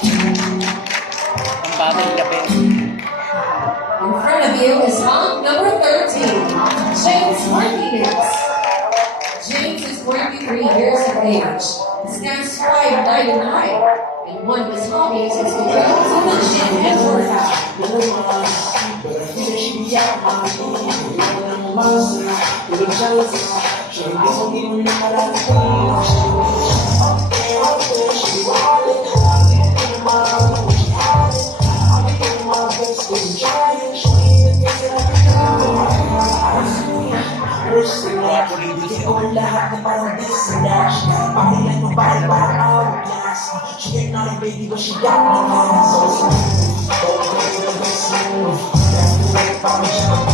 Ang bagay labi. In front of you is hop number 13, James Martinez. James is 23 years of age. He stands 5'9" in height, and one of his hobbies is to go to the gym and work out. Lahat na parang disadash. Pakilan mo ba ay parang hourglass. She ain't not a baby but she got me. So smooth. Oh, baby, the best move. That's the way, parang siya